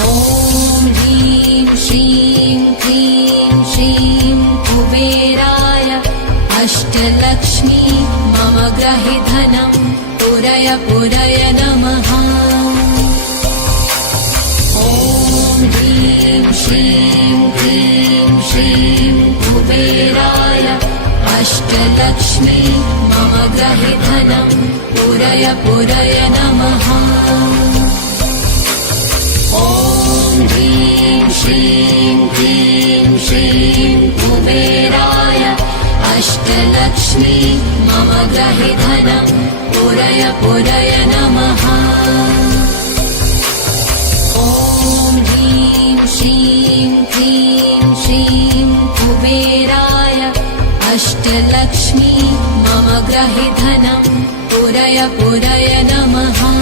ॐ ह्रीं श्रीं क्लीं श्रीं कुबेराय अष्टलक्ष्मी मम गृहे धनं पुरय पुरय नमः। ॐ ह्रीं श्रीं क्लीं श्रीं कुबेराय अष्टलक्ष्मी मम गृहे धनं पुरय पुरय नमः। ॐ ह्रीं श्रीं क्लीं श्रीं कुबेराय अष्टलक्ष्मी मम गृहे धनं पुरय पुरय नमः। ॐ ह्रीं श्रीं क्लीं श्रीं कुबेराय अष्टलक्ष्मी मम गृहे धनं पुरय पुरय नमः।